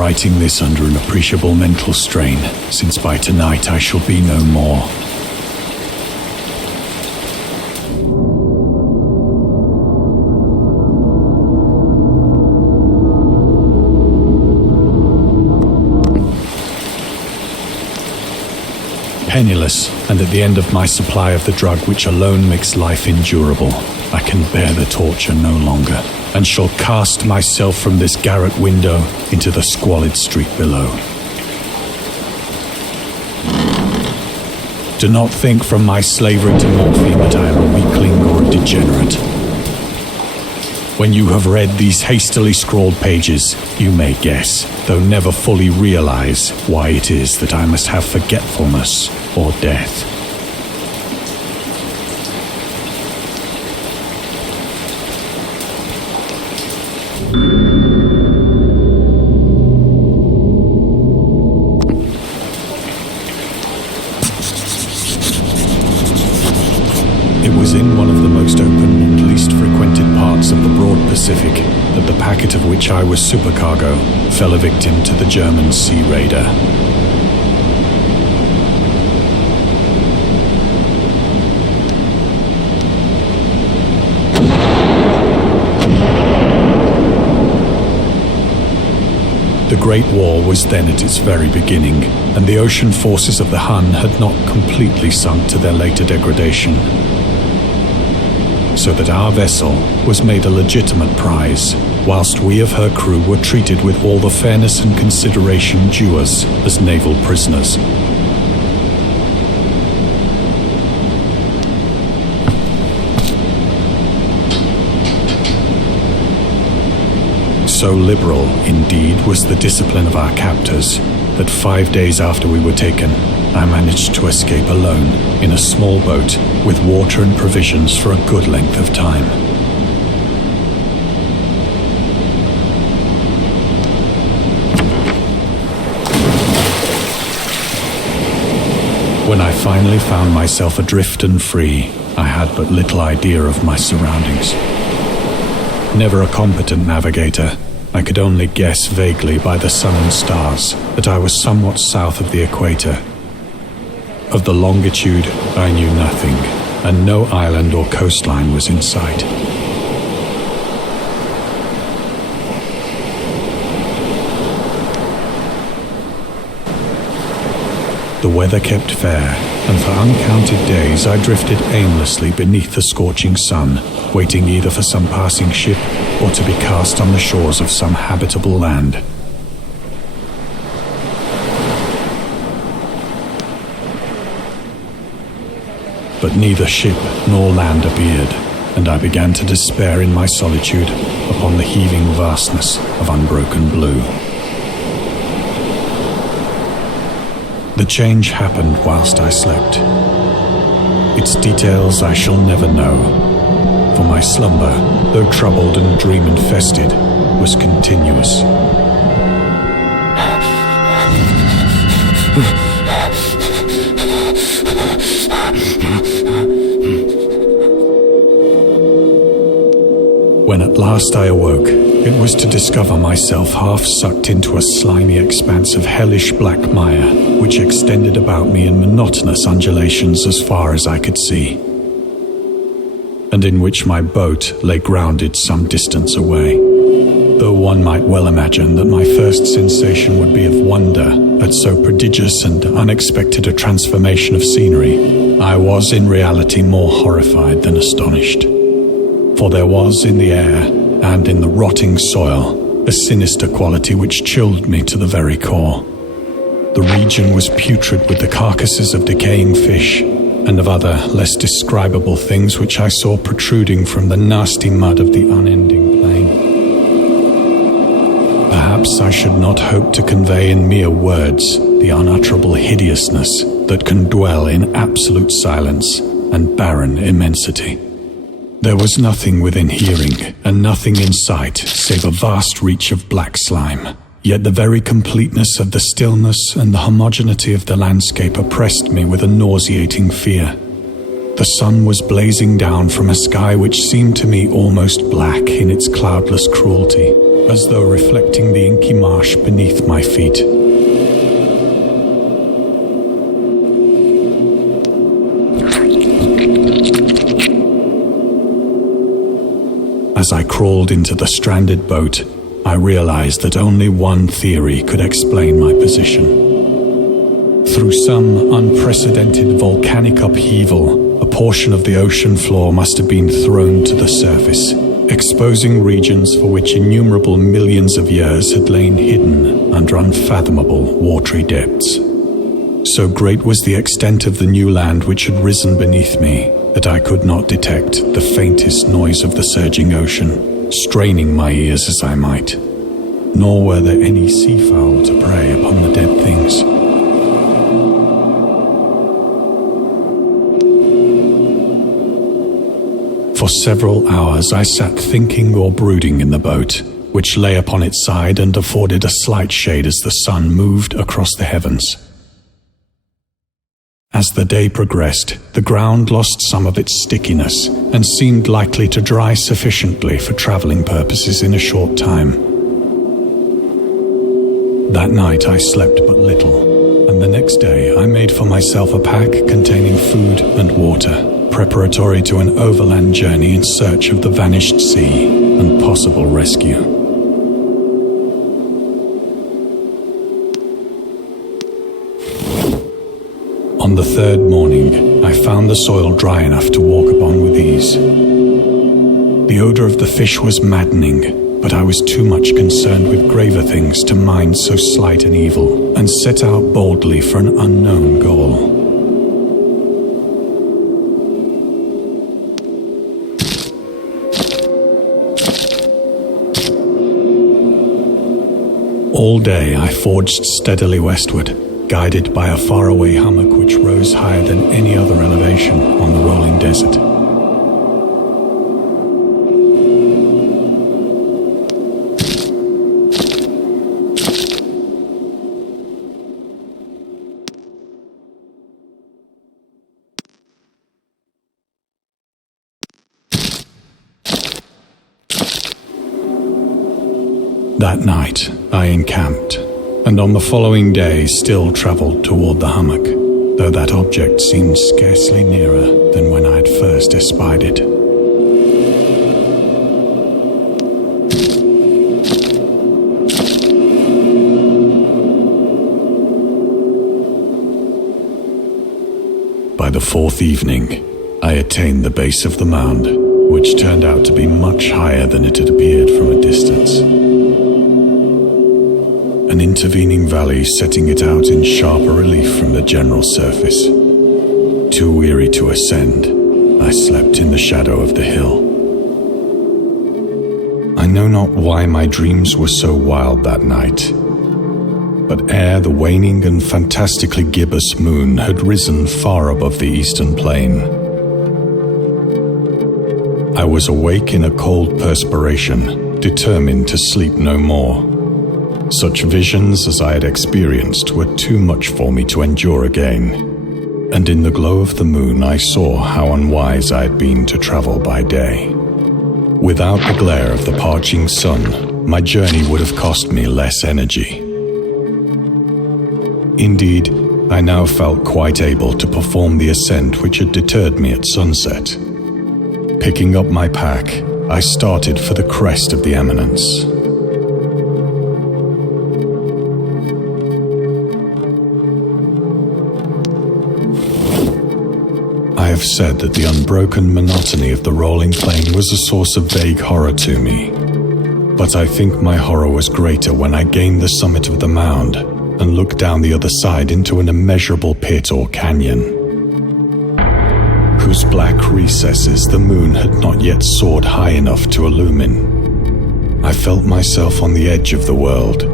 writing this under an appreciable mental strain, since by tonight I shall be no more. Penniless, and at the end of my supply of the drug which alone makes life endurable, I can bear the torture no longer, and shall cast myself from this garret window into the squalid street below. Do not think from my slavery to morphine that I am a weakling or a degenerate. When you have read these hastily scrawled pages, you may guess, though never fully realize, why it is that I must have forgetfulness or death. It was in one of the most open and least frequented parts of the broad Pacific that the packet of which I was supercargo fell a victim to the German sea raider. The Great War was then at its very beginning, and the ocean forces of the Hun had not completely sunk to their later degradation. So that our vessel was made a legitimate prize, whilst we of her crew were treated with all the fairness and consideration due us as naval prisoners. So liberal, indeed, was the discipline of our captors, that 5 days after we were taken, I managed to escape alone in a small boat with water and provisions for a good length of time. When I finally found myself adrift and free, I had but little idea of my surroundings. Never a competent navigator, I could only guess vaguely by the sun and stars that I was somewhat south of the equator. Of the longitude, I knew nothing, and no island or coastline was in sight. The weather kept fair, and for uncounted days I drifted aimlessly beneath the scorching sun, waiting either for some passing ship or to be cast on the shores of some habitable land. But neither ship nor land appeared, and I began to despair in my solitude upon the heaving vastness of unbroken blue. The change happened whilst I slept. Its details I shall never know, for my slumber, though troubled and dream-infested, was continuous. When at last I awoke, it was to discover myself half sucked into a slimy expanse of hellish black mire, which extended about me in monotonous undulations as far as I could see, and in which my boat lay grounded some distance away. Though one might well imagine that my first sensation would be of wonder at so prodigious and unexpected a transformation of scenery, I was in reality more horrified than astonished. For there was in the air, and in the rotting soil, a sinister quality which chilled me to the very core. The region was putrid with the carcasses of decaying fish, and of other, less describable things which I saw protruding from the nasty mud of the unending plain. Perhaps I should not hope to convey in mere words the unutterable hideousness that can dwell in absolute silence and barren immensity. There was nothing within hearing, and nothing in sight, save a vast reach of black slime. Yet the very completeness of the stillness and the homogeneity of the landscape oppressed me with a nauseating fear. The sun was blazing down from a sky which seemed to me almost black in its cloudless cruelty, as though reflecting the inky marsh beneath my feet. As I crawled into the stranded boat, I realized that only one theory could explain my position. Through some unprecedented volcanic upheaval, a portion of the ocean floor must have been thrown to the surface, exposing regions for which innumerable millions of years had lain hidden under unfathomable watery depths. So great was the extent of the new land which had risen beneath me that I could not detect the faintest noise of the surging ocean, straining my ears as I might. Nor were there any seafowl to prey upon the dead things. For several hours I sat thinking or brooding in the boat, which lay upon its side and afforded a slight shade as the sun moved across the heavens. As the day progressed, the ground lost some of its stickiness and seemed likely to dry sufficiently for traveling purposes in a short time. That night I slept but little, and the next day I made for myself a pack containing food and water, preparatory to an overland journey in search of the vanished sea and possible rescue. On the third morning, I found the soil dry enough to walk upon with ease. The odor of the fish was maddening, but I was too much concerned with graver things to mind so slight an evil, and set out boldly for an unknown goal. All day I forged steadily westward, guided by a faraway hummock which rose higher than any other elevation on the rolling desert. That night, I encamped, and on the following day still travelled toward the hummock, though that object seemed scarcely nearer than when I had first espied it. By the fourth evening, I attained the base of the mound, which turned out to be much higher than it had appeared from a distance. An intervening valley setting it out in sharper relief from the general surface. Too weary to ascend, I slept in the shadow of the hill. I know not why my dreams were so wild that night, but ere the waning and fantastically gibbous moon had risen far above the eastern plain, I was awake in a cold perspiration, determined to sleep no more. Such visions as I had experienced were too much for me to endure again, and in the glow of the moon I saw how unwise I had been to travel by day. Without the glare of the parching sun, my journey would have cost me less energy. Indeed, I now felt quite able to perform the ascent which had deterred me at sunset. Picking up my pack, I started for the crest of the eminence. I have said that the unbroken monotony of the rolling plain was a source of vague horror to me, but I think my horror was greater when I gained the summit of the mound and looked down the other side into an immeasurable pit or canyon, whose black recesses the moon had not yet soared high enough to illumine. I felt myself on the edge of the world,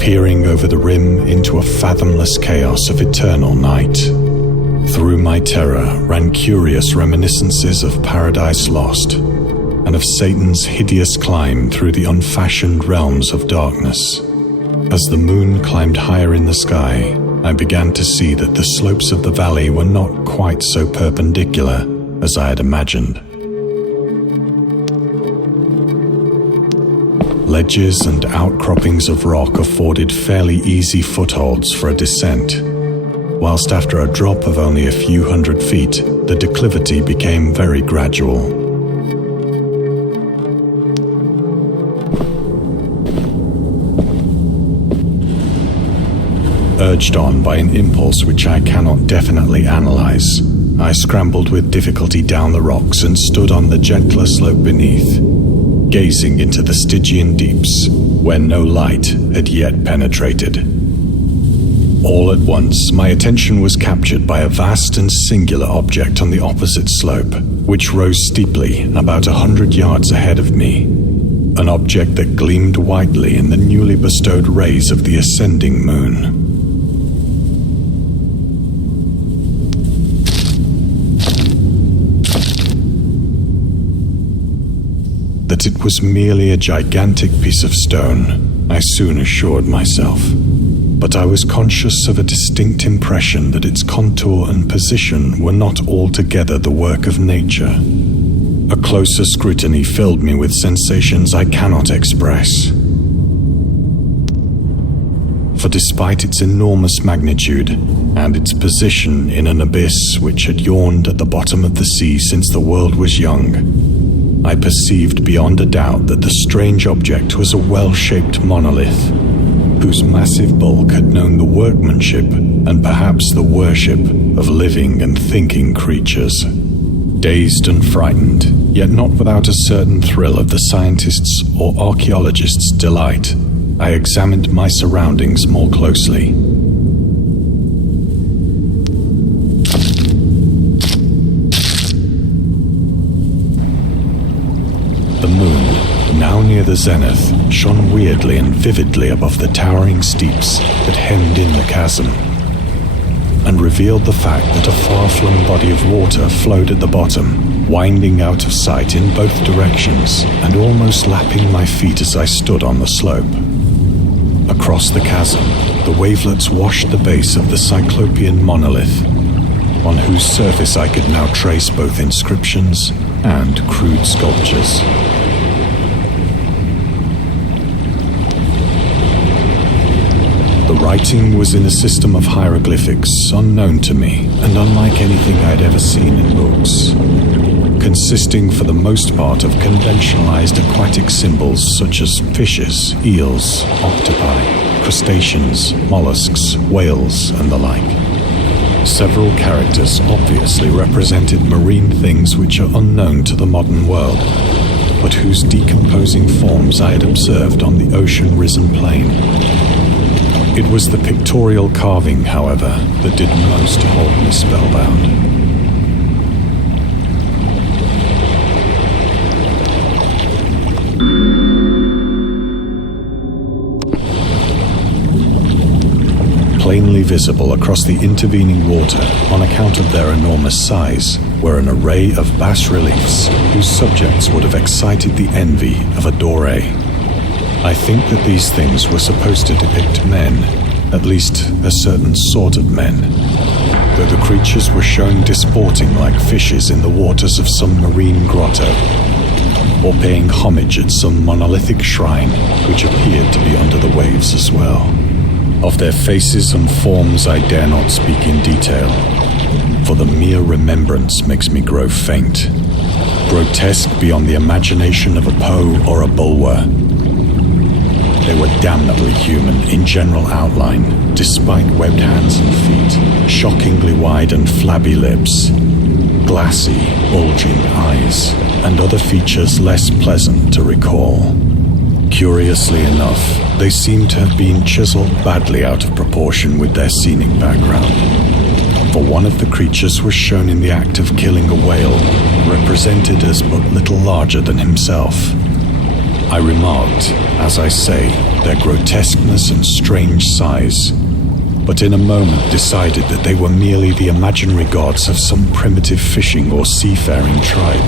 peering over the rim into a fathomless chaos of eternal night. Through my terror ran curious reminiscences of Paradise Lost, and of Satan's hideous climb through the unfashioned realms of darkness. As the moon climbed higher in the sky, I began to see that the slopes of the valley were not quite so perpendicular as I had imagined. Ledges and outcroppings of rock afforded fairly easy footholds for a descent, whilst after a drop of only a few hundred feet, the declivity became very gradual. Urged on by an impulse which I cannot definitely analyze, I scrambled with difficulty down the rocks and stood on the gentler slope beneath, gazing into the Stygian deeps, where no light had yet penetrated. All at once, my attention was captured by a vast and singular object on the opposite slope, which rose steeply about 100 yards ahead of me, an object that gleamed whitely in the newly bestowed rays of the ascending moon. That it was merely a gigantic piece of stone, I soon assured myself, but I was conscious of a distinct impression that its contour and position were not altogether the work of nature. A closer scrutiny filled me with sensations I cannot express. For despite its enormous magnitude and its position in an abyss which had yawned at the bottom of the sea since the world was young, I perceived beyond a doubt that the strange object was a well-shaped monolith, whose massive bulk had known the workmanship and perhaps the worship of living and thinking creatures. Dazed and frightened, yet not without a certain thrill of the scientist's or archaeologist's delight, I examined my surroundings more closely. The moon, now near the zenith, shone weirdly and vividly above the towering steeps that hemmed in the chasm, and revealed the fact that a far-flung body of water flowed at the bottom, winding out of sight in both directions and almost lapping my feet as I stood on the slope. Across the chasm, the wavelets washed the base of the cyclopean monolith, on whose surface I could now trace both inscriptions and crude sculptures. The writing was in a system of hieroglyphics unknown to me and unlike anything I'd ever seen in books, consisting for the most part of conventionalized aquatic symbols such as fishes, eels, octopi, crustaceans, mollusks, whales, and the like. Several characters obviously represented marine things which are unknown to the modern world, but whose decomposing forms I had observed on the ocean-risen plain. It was the pictorial carving, however, that did most to hold me spellbound. Plainly visible across the intervening water on account of their enormous size were an array of bas-reliefs whose subjects would have excited the envy of a doré. I think that these things were supposed to depict men, at least a certain sort of men, though the creatures were shown disporting like fishes in the waters of some marine grotto, or paying homage at some monolithic shrine which appeared to be under the waves as well. Of their faces and forms I dare not speak in detail, for the mere remembrance makes me grow faint, grotesque beyond the imagination of a Poe or a Bulwer. They were damnably human in general outline, despite webbed hands and feet, shockingly wide and flabby lips, glassy, bulging eyes, and other features less pleasant to recall. Curiously enough, they seemed to have been chiseled badly out of proportion with their scenic background, for one of the creatures was shown in the act of killing a whale, represented as but little larger than himself. I remarked, as I say, their grotesqueness and strange size, but in a moment decided that they were merely the imaginary gods of some primitive fishing or seafaring tribe,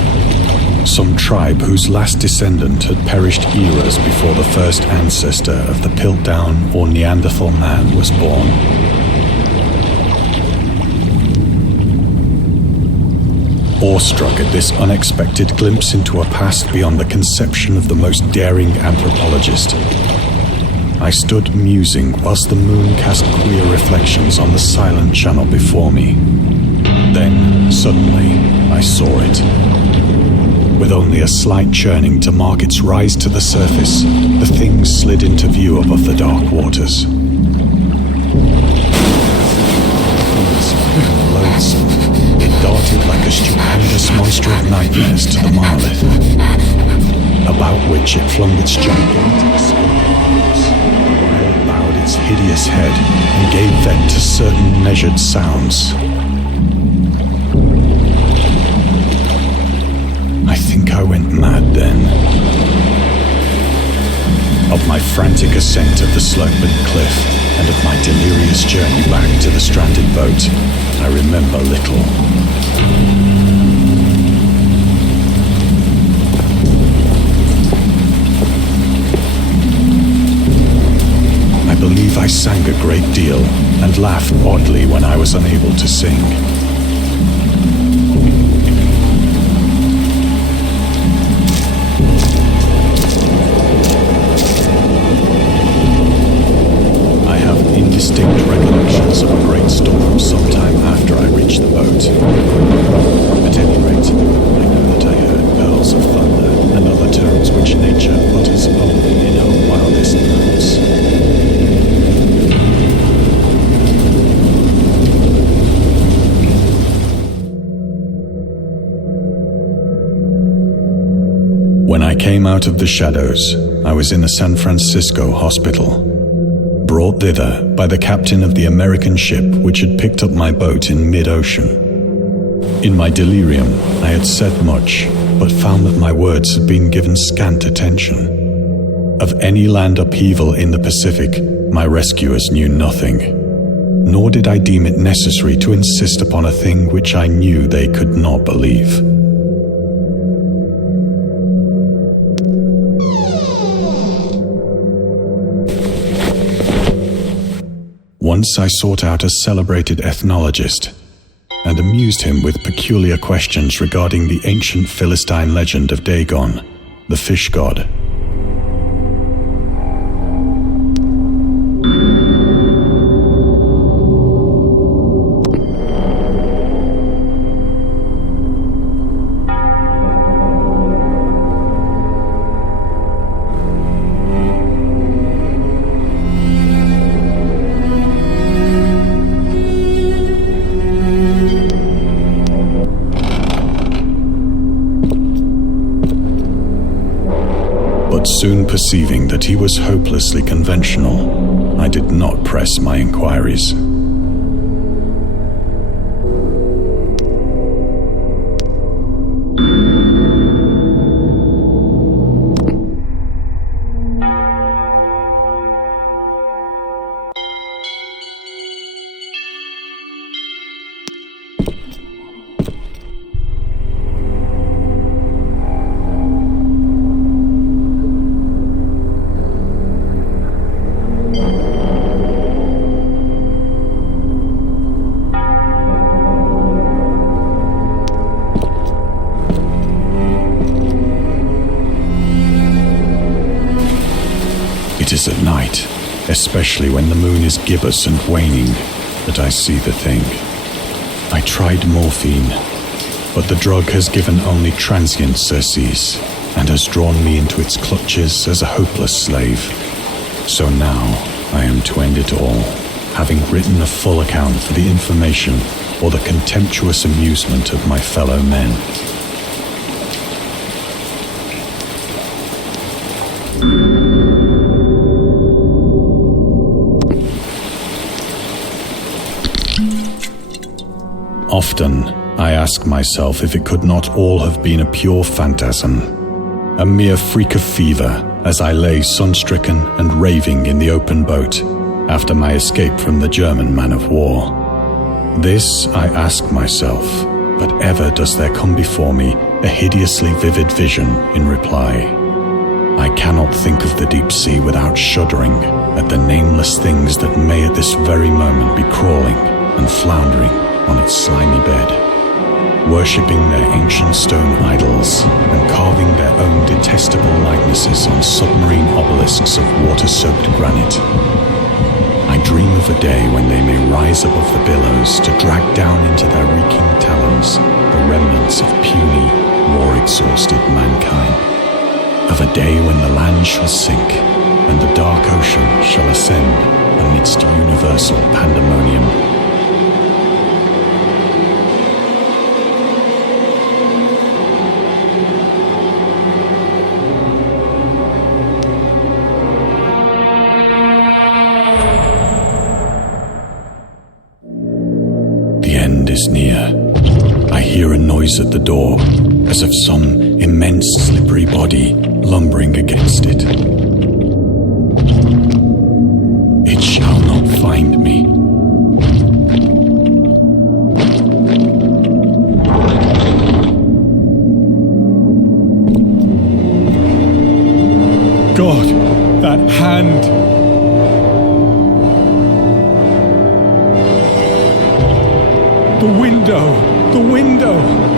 some tribe whose last descendant had perished eras before the first ancestor of the Piltdown or Neanderthal man was born. awestruck at this unexpected glimpse into a past beyond the conception of the most daring anthropologist. I stood musing whilst the moon cast queer reflections on the silent channel before me. Then, suddenly, I saw it. With only a slight churning to mark its rise to the surface, the thing slid into view above the dark waters. Loathsome, it darted like a stupendous monster of nightmares to the monolith, about which it flung its gigantic arms, while it bowed its hideous head and gave vent to certain measured sounds. I think I went mad then. Of my frantic ascent of the sloping cliff and of my delirious journey back to the stranded boat, I remember little. I believe I sang a great deal and laughed oddly when I was unable to sing. Indistinct recollections of a great storm sometime after I reached the boat. At any rate, I know that I heard pearls of thunder and other tones which nature utters only in her wildest notes. When I came out of the shadows, I was in a San Francisco hospital, brought thither by the captain of the American ship which had picked up my boat in mid-ocean. In my delirium, I had said much, but found that my words had been given scant attention. Of any land upheaval in the Pacific, my rescuers knew nothing, nor did I deem it necessary to insist upon a thing which I knew they could not believe. Once I sought out a celebrated ethnologist and amused him with peculiar questions regarding the ancient Philistine legend of Dagon, the fish god. Soon perceiving that he was hopelessly conventional, I did not press my inquiries. It is at night, especially when the moon is gibbous and waning, that I see the thing. I tried morphine, but the drug has given only transient surcease and has drawn me into its clutches as a hopeless slave. So now I am to end it all, having written a full account for the information or the contemptuous amusement of my fellow men. Often, I ask myself if it could not all have been a pure phantasm, a mere freak of fever as I lay sun-stricken and raving in the open boat after my escape from the German man-of-war. This I ask myself, but ever does there come before me a hideously vivid vision in reply. I cannot think of the deep sea without shuddering at the nameless things that may at this very moment be crawling and floundering on its slimy bed. worshipping their ancient stone idols and carving their own detestable likenesses on submarine obelisks of water-soaked granite. I dream of a day when they may rise above the billows to drag down into their reeking talons the remnants of puny, war-exhausted mankind. Of a day when the land shall sink and the dark ocean shall ascend amidst universal pandemonium. Is near. I hear a noise at the door, as of some immense slippery body lumbering against it. It shall not find me. God, that hand! The window!